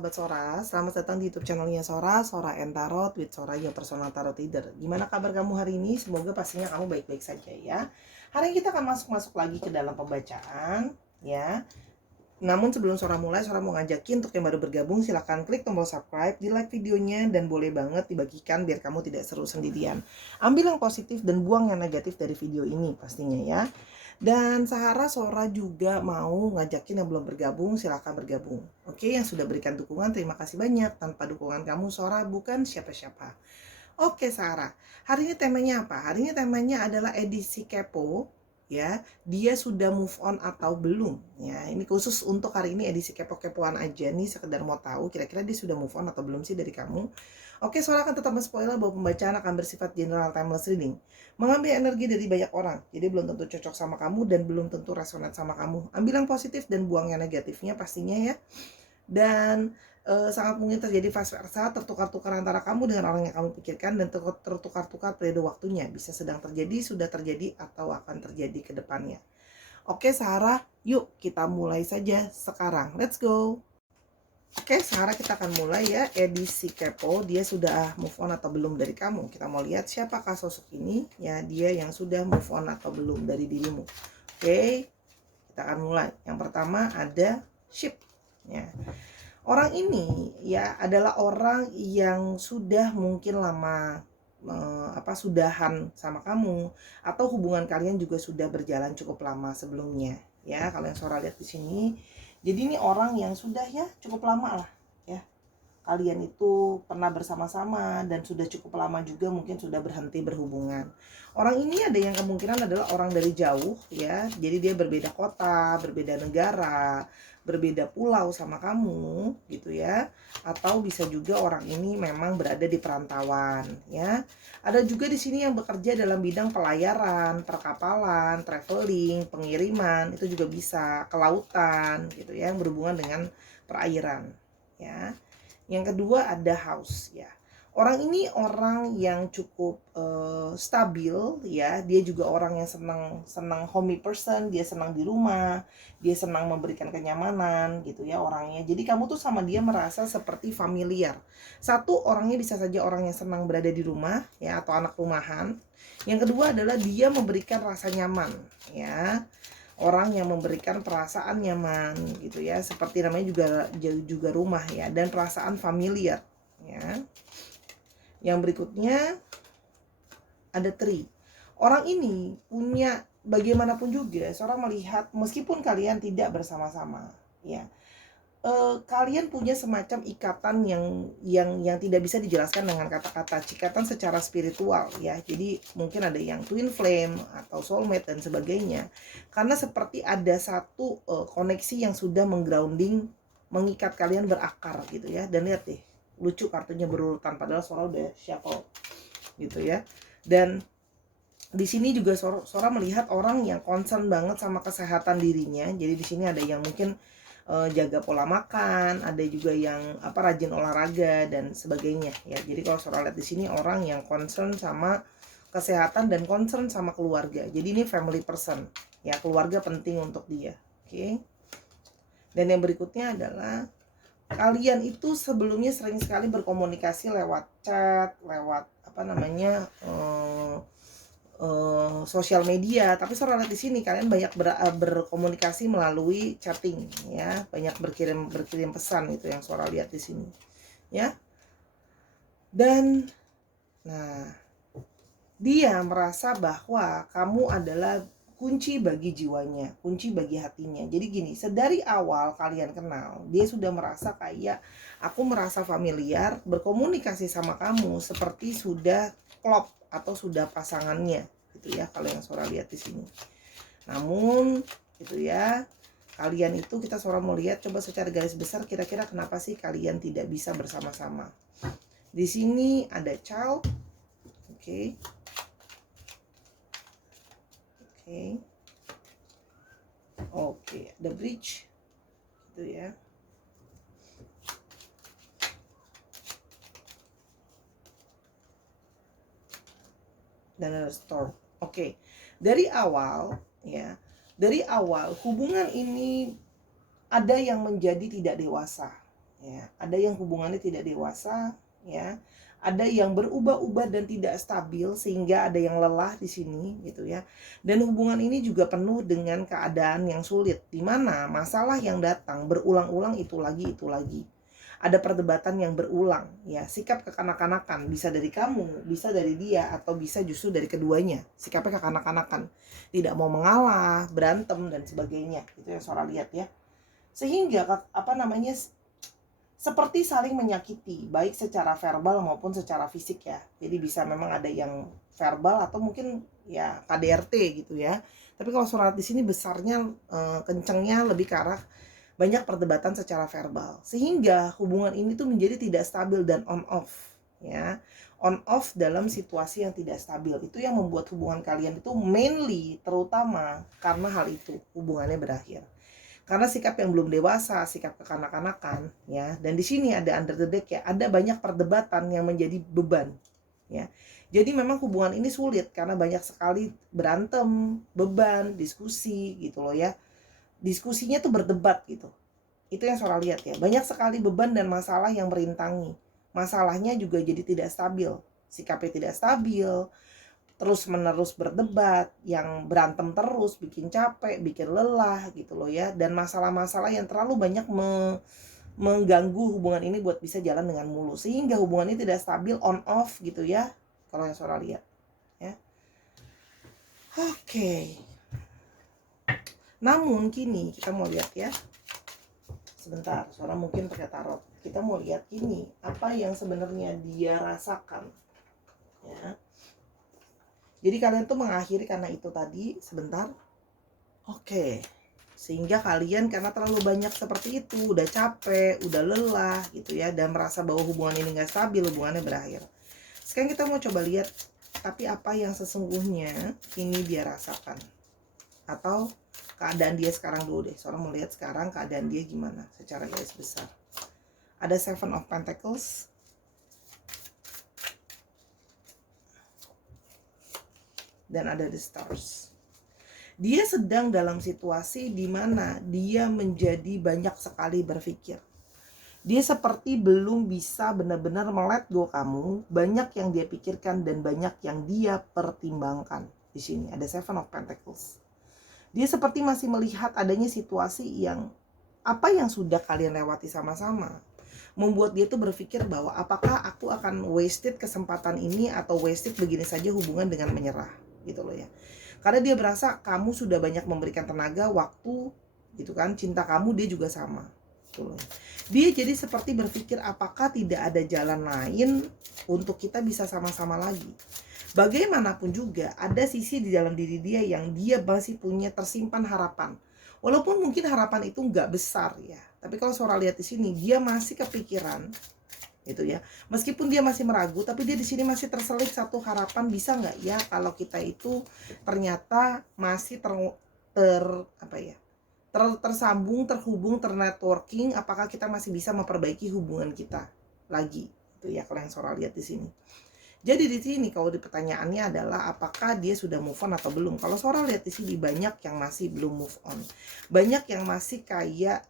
Sobat Sora, selamat datang di YouTube channelnya Sora, Sora and Tarot with Sora, your personal tarot reader. Gimana kabar kamu hari ini? Semoga pastinya kamu baik-baik saja ya. Hari ini kita akan masuk lagi ke dalam pembacaan ya. Namun sebelum Sora mulai, Sora mau ngajakin untuk yang baru bergabung, silahkan klik tombol subscribe, di like videonya, dan boleh banget dibagikan biar kamu tidak seru sendirian. Ambil yang positif dan buang yang negatif dari video ini pastinya ya. Dan Sahara Sora juga mau ngajakin yang belum bergabung, silahkan bergabung. Oke, yang sudah berikan dukungan, terima kasih banyak. Tanpa dukungan kamu, Sora bukan siapa-siapa. Oke, Sahara. Hari ini temanya apa? Hari ini temanya adalah edisi kepo. Ya, dia sudah move on atau belum? Ya, ini khusus untuk hari ini edisi kepo-kepoan aja nih, sekedar mau tahu kira-kira dia sudah move on atau belum sih dari kamu. Oke, Sora akan tetap men-spoiler bahwa pembacaan akan bersifat general timeless reading, mengambil energi dari banyak orang, jadi belum tentu cocok sama kamu dan belum tentu resonate sama kamu. Ambil yang positif dan buang yang negatifnya pastinya ya. Dan sangat mungkin terjadi vice versa, tertukar-tukar antara kamu dengan orang yang kamu pikirkan, dan tertukar-tukar periode waktunya, bisa sedang terjadi, sudah terjadi, atau akan terjadi ke depannya. Oke Sarah, yuk kita mulai saja sekarang, let's go. Oke Sarah, kita akan mulai ya edisi kepo, dia sudah move on atau belum dari kamu. Kita mau lihat siapakah sosok ini ya, dia yang sudah move on atau belum dari dirimu. Oke, kita akan mulai. Yang pertama ada ship ya. Orang ini ya adalah orang yang sudah mungkin lama sudahan sama kamu, atau hubungan kalian juga sudah berjalan cukup lama sebelumnya ya. Kalau yang Sora lihat di sini, jadi ini orang yang sudah ya cukup lama lah ya. Kalian itu pernah bersama-sama dan sudah cukup lama juga mungkin sudah berhenti berhubungan. Orang ini ada yang kemungkinan adalah orang dari jauh ya. Jadi dia berbeda kota, berbeda negara, berbeda pulau sama kamu gitu ya. Atau bisa juga orang ini memang berada di perantauan ya. Ada juga di sini yang bekerja dalam bidang pelayaran, perkapalan, traveling, pengiriman, itu juga bisa, kelautan gitu ya, yang berhubungan dengan perairan ya. Yang kedua ada house ya. Orang ini orang yang cukup stabil ya. Dia juga orang yang senang homey person, dia senang di rumah, dia senang memberikan kenyamanan gitu ya orangnya. Jadi kamu tuh sama dia merasa seperti familiar. Satu, orangnya bisa saja orang yang senang berada di rumah ya, atau anak rumahan. Yang kedua adalah dia memberikan rasa nyaman ya. Orang yang memberikan perasaan nyaman gitu ya, seperti namanya juga rumah ya, dan perasaan familiar ya. Yang berikutnya ada tree. Orang ini punya, bagaimanapun juga seorang melihat meskipun kalian tidak bersama-sama ya, kalian punya semacam ikatan yang tidak bisa dijelaskan dengan kata-kata, ikatan secara spiritual ya. Jadi mungkin ada yang twin flame atau soulmate dan sebagainya, karena seperti ada satu koneksi yang sudah menggrounding, mengikat kalian berakar gitu ya. Dan lihat deh, lucu kartunya berurutan padahal Sora udah shuffle gitu ya. Dan di sini juga Sora melihat orang yang concern banget sama kesehatan dirinya. Jadi di sini ada yang mungkin jaga pola makan, ada juga yang rajin olahraga dan sebagainya ya. Jadi kalau Sora lihat di sini orang yang concern sama kesehatan dan concern sama keluarga. Jadi ini family person ya, keluarga penting untuk dia. Oke. Dan yang berikutnya adalah kalian itu sebelumnya sering sekali berkomunikasi lewat chat, lewat sosial media, tapi Sora lihat di sini kalian banyak berkomunikasi melalui chatting ya, banyak berkirim pesan, itu yang Sora lihat di sini ya. Dan nah, dia merasa bahwa kamu adalah kunci bagi jiwanya, kunci bagi hatinya. Jadi gini, sedari awal kalian kenal, dia sudah merasa kayak, aku merasa familiar, berkomunikasi sama kamu seperti sudah klop atau sudah pasangannya gitu ya, kalau yang Sora lihat di sini. Namun gitu ya, kalian itu, kita Sora mau lihat coba secara garis besar kira-kira kenapa sih kalian tidak bisa bersama-sama. Di sini ada child. Oke. Oke, ada bridge gitu ya. Dan ada storm. Oke. Dari awal ya, dari awal hubungan ini ada yang menjadi tidak dewasa ya. Ada yang hubungannya tidak dewasa, ya. Ada yang berubah-ubah dan tidak stabil sehingga ada yang lelah di sini gitu ya. Dan hubungan ini juga penuh dengan keadaan yang sulit di mana masalah yang datang berulang-ulang itu lagi itu lagi. Ada perdebatan yang berulang ya, sikap kekanak-kanakan bisa dari kamu, bisa dari dia, atau bisa justru dari keduanya. Sikapnya kekanak-kanakan, tidak mau mengalah, berantem dan sebagainya. Itu yang Sora lihat ya. Sehingga seperti saling menyakiti, baik secara verbal maupun secara fisik ya. Jadi bisa memang ada yang verbal atau mungkin ya KDRT gitu ya. Tapi kalau surat di sini besarnya, kencengnya lebih ke arah banyak perdebatan secara verbal. Sehingga hubungan ini tuh menjadi tidak stabil dan on off ya. On off dalam situasi yang tidak stabil. Itu yang membuat hubungan kalian itu mainly terutama karena hal itu hubungannya berakhir. Karena sikap yang belum dewasa, sikap kekanak-kanakan ya. Dan di sini ada under the deck ya, ada banyak perdebatan yang menjadi beban ya. Jadi memang hubungan ini sulit karena banyak sekali berantem, beban, diskusi gitu loh ya. Diskusinya tuh berdebat gitu. Itu yang Sora lihat ya. Banyak sekali beban dan masalah yang merintangi. Masalahnya juga jadi tidak stabil. Sikapnya tidak stabil, terus-menerus berdebat, yang berantem terus, bikin capek, bikin lelah gitu loh ya. Dan masalah-masalah yang terlalu banyak mengganggu hubungan ini buat bisa jalan dengan mulus. Sehingga hubungan ini tidak stabil, on off gitu ya. Kalau yang Sora lihat ya. Oke. Namun kini kita mau lihat ya. Sebentar, Sora mungkin pakai tarot. Kita mau lihat kini apa yang sebenarnya dia rasakan ya. Jadi kalian tuh mengakhiri karena itu tadi, sebentar. Oke. Sehingga kalian karena terlalu banyak seperti itu, udah capek, udah lelah gitu ya, dan merasa bahwa hubungan ini gak stabil, hubungannya berakhir. Sekarang kita mau coba lihat, tapi apa yang sesungguhnya ini dia rasakan. Atau keadaan dia sekarang dulu deh. Soalnya mau lihat sekarang keadaan dia gimana secara garis besar. Ada Seven of Pentacles. Dan ada the Stars. Dia sedang dalam situasi di mana dia menjadi banyak sekali berpikir. Dia seperti belum bisa benar-benar melet go kamu. Banyak yang dia pikirkan dan banyak yang dia pertimbangkan. Di sini ada Seven of Pentacles. Dia seperti masih melihat adanya situasi yang apa yang sudah kalian lewati sama-sama. Membuat dia tuh berpikir bahwa apakah aku akan wasted kesempatan ini atau wasted begini saja hubungan dengan menyerah. Gitu loh ya. Karena dia berasa kamu sudah banyak memberikan tenaga, waktu gitu kan, cinta kamu dia juga sama gitu loh. Dia jadi seperti berpikir apakah tidak ada jalan lain untuk kita bisa sama-sama lagi. Bagaimanapun juga ada sisi di dalam diri dia yang dia masih punya tersimpan harapan. Walaupun mungkin harapan itu nggak besar ya, tapi kalau Sora lihat di sini dia masih kepikiran gitu ya. Meskipun dia masih meragu, tapi dia di sini masih terselip satu harapan, bisa nggak ya kalau kita itu ternyata masih tersambung, terhubung, ternetworking, apakah kita masih bisa memperbaiki hubungan kita lagi? Itu ya kalau yang Sora lihat di sini. Jadi di sini kalau pertanyaannya adalah apakah dia sudah move on atau belum? Kalau Sora lihat di sini banyak yang masih belum move on. Banyak yang masih kayak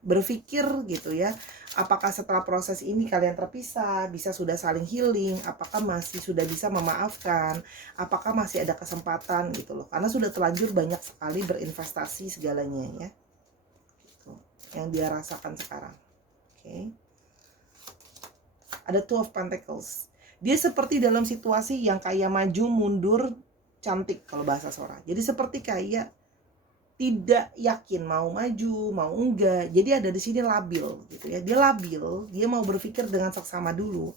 berpikir gitu ya, apakah setelah proses ini kalian terpisah, bisa sudah saling healing, apakah masih sudah bisa memaafkan, apakah masih ada kesempatan gitu loh, karena sudah terlanjur banyak sekali berinvestasi segalanya ya, gitu, yang dia rasakan sekarang. Oke. Ada Two of Pentacles. Dia seperti dalam situasi yang kayak maju mundur cantik kalau bahasa Sora. Jadi seperti kayak tidak yakin mau maju, mau enggak. Jadi ada di sini labil gitu ya. Dia labil, dia mau berpikir dengan seksama dulu.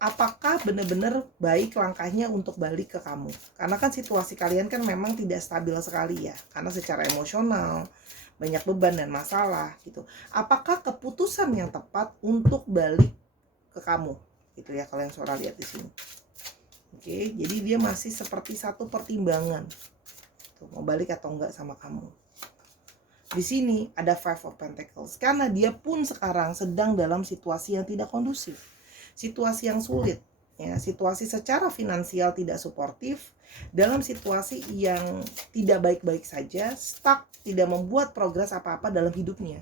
Apakah benar-benar baik langkahnya untuk balik ke kamu? Karena kan situasi kalian kan memang tidak stabil sekali ya. Karena secara emosional banyak beban dan masalah gitu. Apakah keputusan yang tepat untuk balik ke kamu? Gitu ya kalau yang Sora lihat di sini. Oke, jadi dia masih seperti satu pertimbangan. Mau balik atau enggak sama kamu. Di sini ada Five of Pentacles karena dia pun sekarang sedang dalam situasi yang tidak kondusif, situasi yang sulit ya, situasi secara finansial tidak suportif, dalam situasi yang tidak baik-baik saja, stuck, tidak membuat progres apa-apa dalam hidupnya.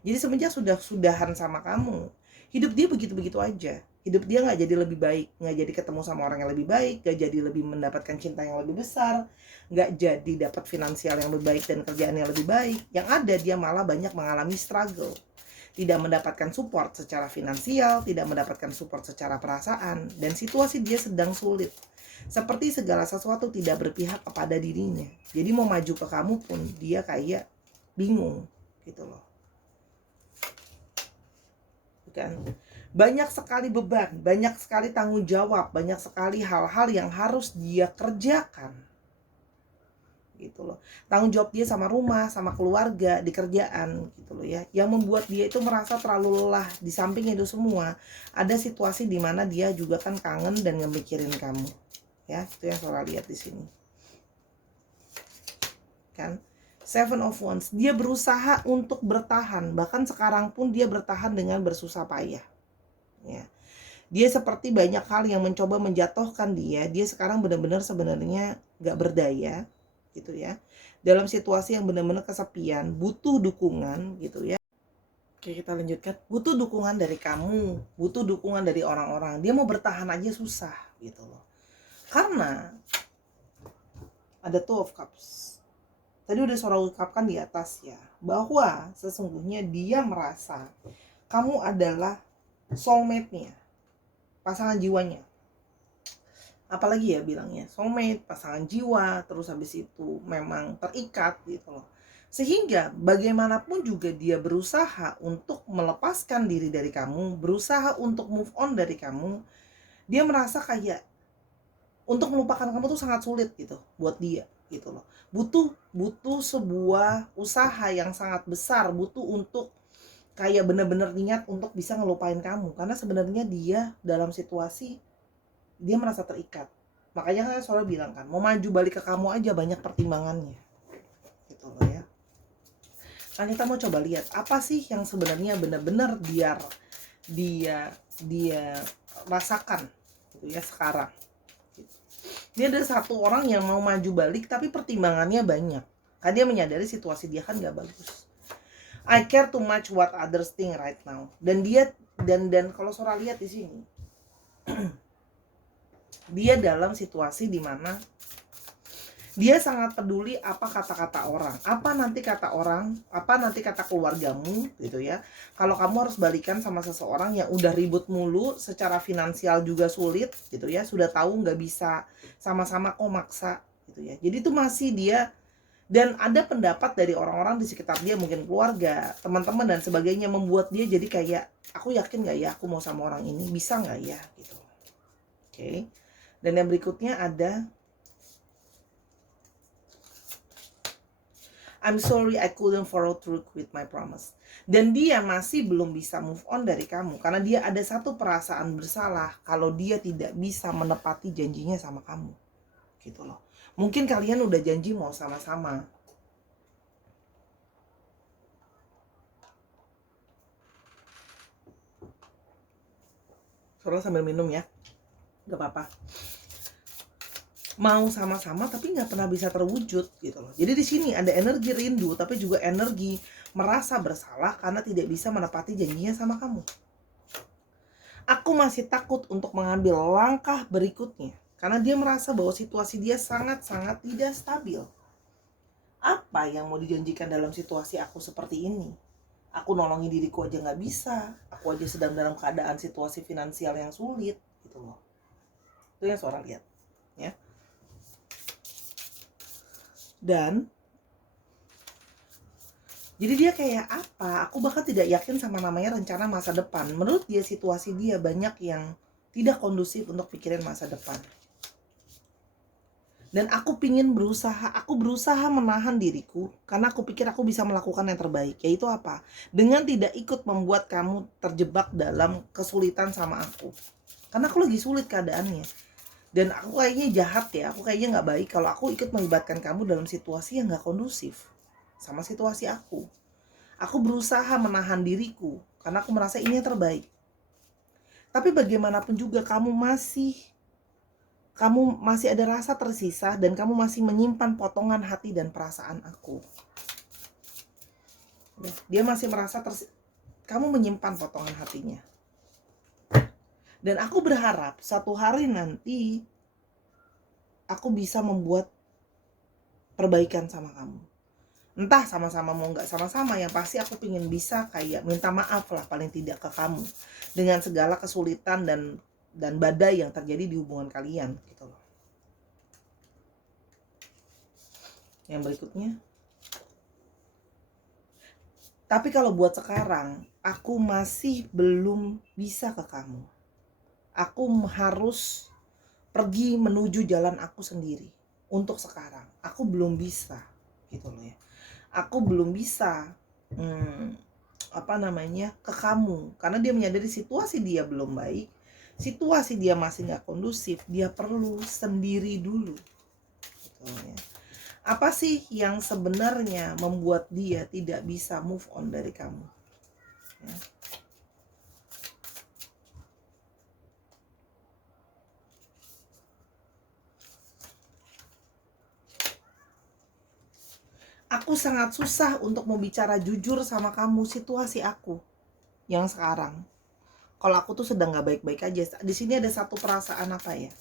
Jadi semenjak sudahan sama kamu, hidup dia begitu-begitu aja. Hidup dia nggak jadi lebih baik, nggak jadi ketemu sama orang yang lebih baik, nggak jadi lebih mendapatkan cinta yang lebih besar, nggak jadi dapat finansial yang lebih baik dan kerjaan yang lebih baik. Yang ada dia malah banyak mengalami struggle, tidak mendapatkan support secara finansial, tidak mendapatkan support secara perasaan, dan situasi dia sedang sulit. Seperti segala sesuatu tidak berpihak kepada dirinya. Jadi mau maju ke kamu pun dia kayak bingung gitu loh. Kan? Banyak sekali beban, banyak sekali tanggung jawab, banyak sekali hal-hal yang harus dia kerjakan. Gitu loh. Tanggung jawab dia sama rumah, sama keluarga, di kerjaan gitu loh ya. Yang membuat dia itu merasa terlalu lelah. Di samping itu semua, ada situasi di mana dia juga kan kangen dan ngemikirin kamu. Ya, itu yang Sora lihat di sini. Kan? Seven of Wands, dia berusaha untuk bertahan, bahkan sekarang pun dia bertahan dengan bersusah payah. Ya. Dia seperti banyak hal yang mencoba menjatuhkan dia sekarang benar-benar sebenarnya gak berdaya gitu ya. Dalam situasi yang benar-benar kesepian, butuh dukungan gitu ya. Oke, kita lanjutkan. Butuh dukungan dari kamu, butuh dukungan dari orang-orang. Dia mau bertahan aja susah gitu loh. Karena ada Two of Cups. Tadi udah Sora ungkapkan di atas ya, bahwa sesungguhnya dia merasa kamu adalah soulmate-nya, pasangan jiwanya. Apalagi ya bilangnya, soulmate, pasangan jiwa, terus habis itu memang terikat gitu loh. Sehingga bagaimanapun juga dia berusaha untuk melepaskan diri dari kamu, berusaha untuk move on dari kamu. Dia merasa kayak untuk melupakan kamu tuh sangat sulit gitu buat dia gitu loh. Butuh sebuah usaha yang sangat besar, butuh untuk kayak bener-bener niat untuk bisa ngelupain kamu, karena sebenarnya dia dalam situasi dia merasa terikat. Makanya kan Sora bilang kan, mau maju balik ke kamu aja banyak pertimbangannya gitu loh ya. Kan kita mau coba lihat apa sih yang sebenarnya benar-benar dia rasakan gitu ya sekarang. Dia ada satu orang yang mau maju balik tapi pertimbangannya banyak. Kan dia menyadari situasi dia kan gak bagus. I care too much what others think right now. Dan dia dan kalau Sora lihat di sini, dia dalam situasi di mana dia sangat peduli apa kata-kata orang, apa nanti kata orang, apa nanti kata keluargamu gitu ya. Kalau kamu harus balikan sama seseorang yang udah ribut mulu, secara finansial juga sulit gitu ya, sudah tahu nggak bisa sama-sama kok maksa gitu ya. Jadi itu masih dia, dan ada pendapat dari orang-orang di sekitar dia, mungkin keluarga, teman-teman dan sebagainya, membuat dia jadi kayak, aku yakin nggak ya aku mau sama orang ini, bisa nggak ya gitu. Oke. Dan yang berikutnya ada I'm sorry I couldn't follow through with my promise. Dan dia masih belum bisa move on dari kamu karena dia ada satu perasaan bersalah kalau dia tidak bisa menepati janjinya sama kamu. Gitu loh. Mungkin kalian udah janji mau sama-sama. Sora sambil minum ya. Gak apa-apa. Mau sama-sama tapi nggak pernah bisa terwujud gitu loh. Jadi di sini ada energi rindu tapi juga energi merasa bersalah karena tidak bisa menepati janjinya sama kamu. Aku masih takut untuk mengambil langkah berikutnya karena dia merasa bahwa situasi dia sangat-sangat tidak stabil. Apa yang mau dijanjikan dalam situasi aku seperti ini? Aku nolongin diriku aja nggak bisa. Aku aja sedang dalam keadaan situasi finansial yang sulit gitu loh. Itu yang Sora lihat ya. Dan jadi dia kayak apa? Aku bahkan tidak yakin sama namanya rencana masa depan. Menurut dia situasi dia banyak yang tidak kondusif untuk pikirin masa depan. Dan aku berusaha menahan diriku karena aku pikir aku bisa melakukan yang terbaik. Yaitu apa? Dengan tidak ikut membuat kamu terjebak dalam kesulitan sama aku. Karena aku lagi sulit keadaannya. Dan aku kayaknya jahat ya, aku kayaknya gak baik kalau aku ikut melibatkan kamu dalam situasi yang gak kondusif sama situasi aku. Aku berusaha menahan diriku karena aku merasa ini yang terbaik. Tapi bagaimanapun juga kamu masih ada rasa tersisa dan kamu masih menyimpan potongan hati dan perasaan aku. Dia masih merasa kamu menyimpan potongan hatinya. Dan aku berharap satu hari nanti aku bisa membuat perbaikan sama kamu. Entah sama-sama mau nggak sama-sama, yang pasti aku pingin bisa kayak minta maaf lah paling tidak ke kamu dengan segala kesulitan dan badai yang terjadi di hubungan kalian gitu loh. Yang berikutnya, tapi kalau buat sekarang aku masih belum bisa ke kamu. Aku harus pergi menuju jalan aku sendiri. Untuk sekarang aku belum bisa gitu loh ya. Aku belum bisa ke kamu, karena dia menyadari situasi dia belum baik, situasi dia masih nggak kondusif, dia perlu sendiri dulu gitu ya. Apa sih yang sebenarnya membuat dia tidak bisa move on dari kamu ya? Aku sangat susah untuk mau bicara jujur sama kamu situasi aku yang sekarang. Kalau aku tuh sedang nggak baik-baik aja. Di sini ada satu perasaan apa ya?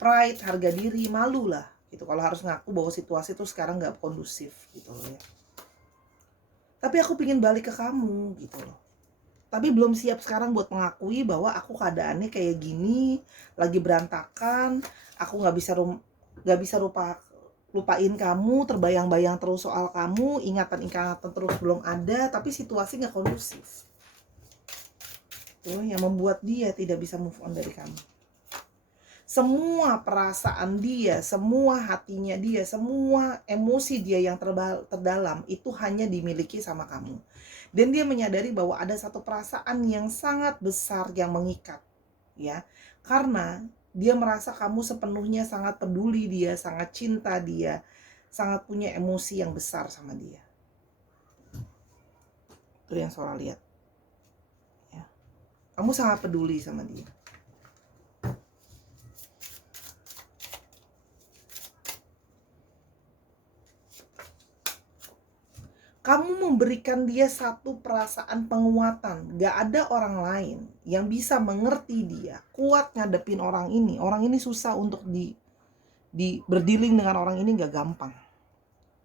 Pride, harga diri, malu lah gitu. Kalau harus ngaku bahwa situasi tuh sekarang nggak kondusif gitu loh ya. Tapi aku pingin balik ke kamu gitu loh. Tapi belum siap sekarang buat mengakui bahwa aku keadaannya kayak gini, lagi berantakan. Aku nggak bisa lupain kamu, terbayang-bayang terus soal kamu, ingatan-ingatan terus belum ada, tapi situasi nggak kondusif. Itu yang membuat dia tidak bisa move on dari kamu. Semua perasaan dia, semua hatinya dia, semua emosi dia yang terdalam itu hanya dimiliki sama kamu. Dan dia menyadari bahwa ada satu perasaan yang sangat besar yang mengikat, ya. Karena dia merasa kamu sepenuhnya sangat peduli dia, sangat cinta dia, sangat punya emosi yang besar sama dia. Itu yang Sora lihat. Ya. Kamu sangat peduli sama dia. Kamu memberikan dia satu perasaan penguatan. Gak ada orang lain yang bisa mengerti dia, kuat ngadepin orang ini. Orang ini susah untuk berdealing dengan orang ini, gak gampang.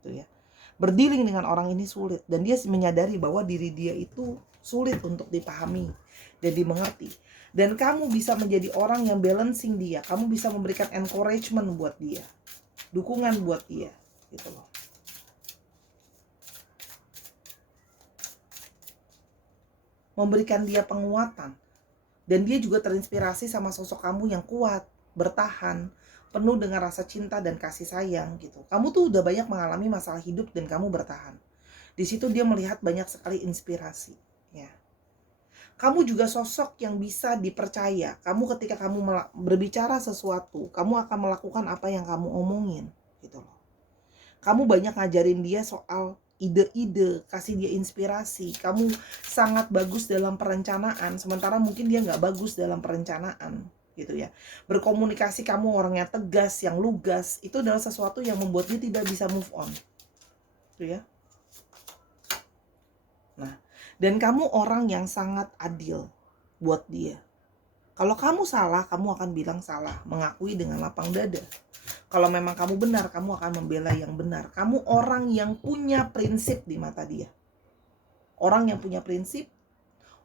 Gitu ya. Berdealing dengan orang ini sulit. Dan dia menyadari bahwa diri dia itu sulit untuk dipahami dan dimengerti. Dan kamu bisa menjadi orang yang balancing dia. Kamu bisa memberikan encouragement buat dia, dukungan buat dia, gitu loh. Memberikan dia penguatan. Dan dia juga terinspirasi sama sosok kamu yang kuat, bertahan, penuh dengan rasa cinta dan kasih sayang gitu. Kamu tuh udah banyak mengalami masalah hidup dan kamu bertahan. Di situ dia melihat banyak sekali inspirasi, ya. Kamu juga sosok yang bisa dipercaya. Kamu ketika kamu berbicara sesuatu, kamu akan melakukan apa yang kamu omongin gitu loh. Kamu banyak ngajarin dia soal ide-ide, kasih dia inspirasi. Kamu sangat bagus dalam perencanaan, sementara mungkin dia nggak bagus dalam perencanaan gitu ya. Berkomunikasi kamu orangnya tegas, yang lugas, itu adalah sesuatu yang membuat dia tidak bisa move on gitu ya. Nah, dan kamu orang yang sangat adil buat dia. Kalau kamu salah, kamu akan bilang salah, mengakui dengan lapang dada. Kalau memang kamu benar, kamu akan membela yang benar. Kamu orang yang punya prinsip di mata dia. Orang yang punya prinsip,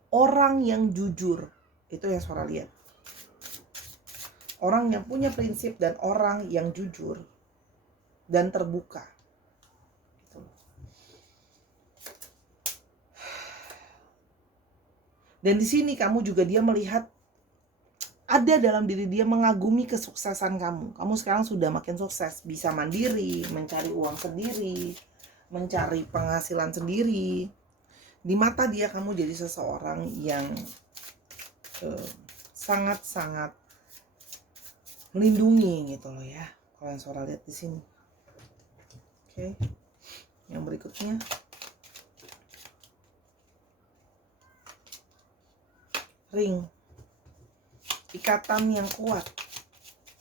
orang yang jujur. Itu yang Sora lihat. Orang yang punya prinsip dan orang yang jujur dan terbuka. Dan di sini kamu juga dia melihat ada dalam diri dia mengagumi kesuksesan kamu. Kamu sekarang sudah makin sukses, bisa mandiri, mencari uang sendiri, mencari penghasilan sendiri. Di mata dia kamu jadi seseorang yang sangat-sangat melindungi gitu loh ya. Kalau yang Sora lihat di sini. Oke. Yang berikutnya. Ring. Ikatan yang kuat.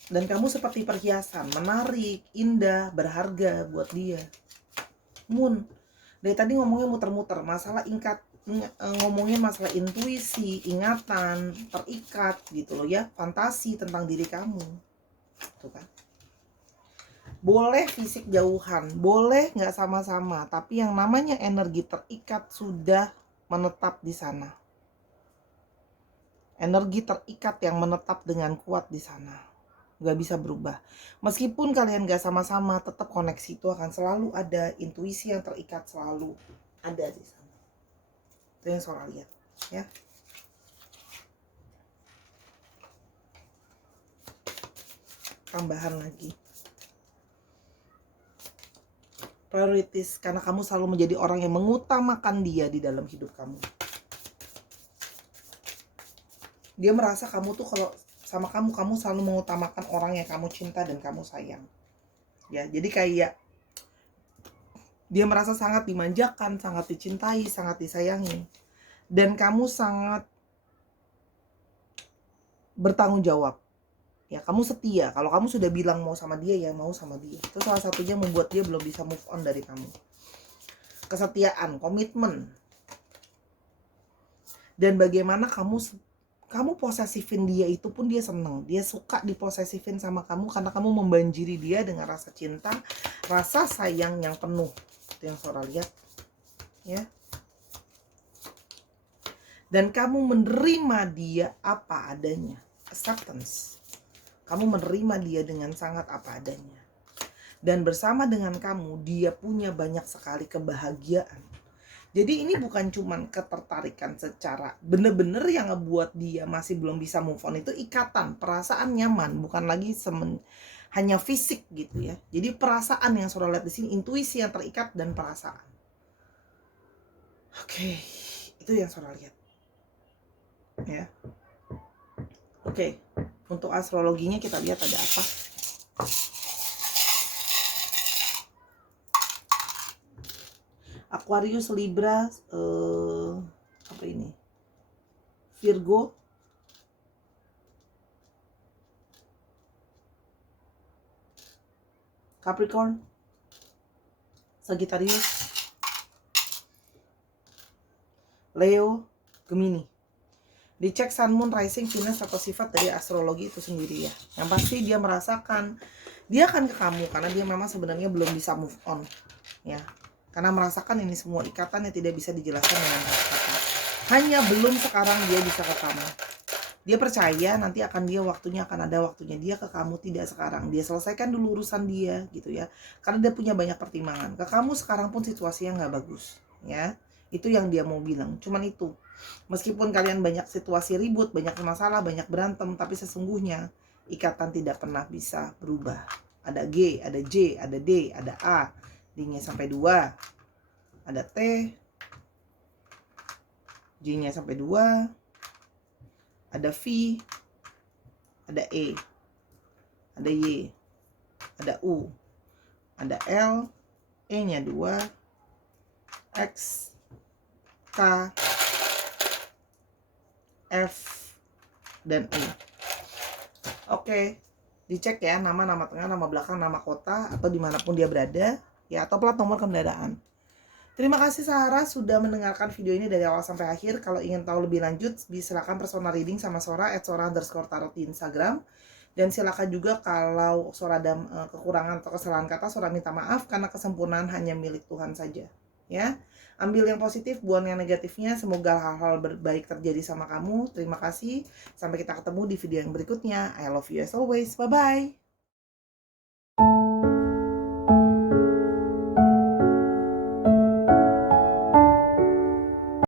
Dan kamu seperti perhiasan, menarik, indah, berharga buat dia. Moon. Dari tadi ngomongnya muter-muter, ngomongin masalah intuisi, ingatan, terikat gitu loh ya, fantasi tentang diri kamu. Tuh kan. Boleh fisik jauhan, boleh nggak sama-sama, tapi yang namanya energi terikat sudah menetap di sana. Energi terikat yang menetap dengan kuat di sana, nggak bisa berubah. Meskipun kalian nggak sama-sama, tetap koneksi itu akan selalu ada, intuisi yang terikat selalu ada di sana. Itu yang Sora lihat, ya. Tambahan lagi, prioritas, karena kamu selalu menjadi orang yang mengutamakan dia di dalam hidup kamu. Dia merasa kamu tuh kalau sama kamu selalu mengutamakan orang yang kamu cinta dan kamu sayang. Ya, jadi kayak dia merasa sangat dimanjakan, sangat dicintai, sangat disayangi. Dan kamu sangat bertanggung jawab. Ya, kamu setia. Kalau kamu sudah bilang mau sama dia, ya mau sama dia. Itu salah satunya membuat dia belum bisa move on dari kamu. Kesetiaan, komitmen. Dan bagaimana kamu posesifin dia, itu pun dia seneng. Dia suka diposesifin sama kamu karena kamu membanjiri dia dengan rasa cinta, rasa sayang yang penuh. Itu yang Sora lihat, ya. Dan kamu menerima dia apa adanya, acceptance. Kamu menerima dia dengan sangat apa adanya. Dan bersama dengan kamu, dia punya banyak sekali kebahagiaan. Jadi ini bukan cuman ketertarikan secara bener-bener yang ngebuat dia masih belum bisa move on. Itu ikatan, perasaan nyaman, bukan lagi hanya fisik gitu ya. Jadi perasaan yang Sora lihat di sini, intuisi yang terikat dan perasaan. Oke, itu yang Sora lihat. Ya. Oke, untuk astrologinya kita lihat ada apa. Aquarius, Libra, apa ini? Virgo, Capricorn, Sagittarius, Leo, Gemini. Dicek Sun, Moon, Rising, Venus atau sifat dari astrologi itu sendiri ya. Yang pasti dia merasakan dia akan ke kamu karena dia memang sebenarnya belum bisa move on ya. Karena merasakan ini semua ikatan yang tidak bisa dijelaskan dengan kata-kata. Hanya belum sekarang dia bisa ke kamu. Dia percaya nanti waktunya akan ada waktunya dia ke kamu, tidak sekarang. Dia selesaikan dulu urusan dia gitu ya. Karena dia punya banyak pertimbangan. Ke kamu sekarang pun situasinya nggak bagus ya. Itu yang dia mau bilang. Cuman itu. Meskipun kalian banyak situasi ribut, banyak masalah, banyak berantem, tapi sesungguhnya ikatan tidak pernah bisa berubah. Ada G, ada J, ada D, ada A. D-nya sampai 2. Ada T. J-nya sampai 2. Ada V. Ada E. Ada Y. Ada U. Ada L. E-nya 2. X. K. F dan E. Oke, dicek ya nama tengah, nama belakang, nama kota atau dimanapun dia berada ya, atau plat nomor kendaraan. Terima kasih Sarah sudah mendengarkan video ini dari awal sampai akhir. Kalau ingin tahu lebih lanjut, silakan personal reading sama Sora @sora_tarot di Instagram. Dan silakan juga kalau Sora ada kekurangan atau kesalahan kata, Sora minta maaf karena kesempurnaan hanya milik Tuhan saja. Ya, ambil yang positif, buang yang negatifnya. Semoga hal-hal baik terjadi sama kamu. Terima kasih. Sampai kita ketemu di video yang berikutnya. I love you as always. Bye bye.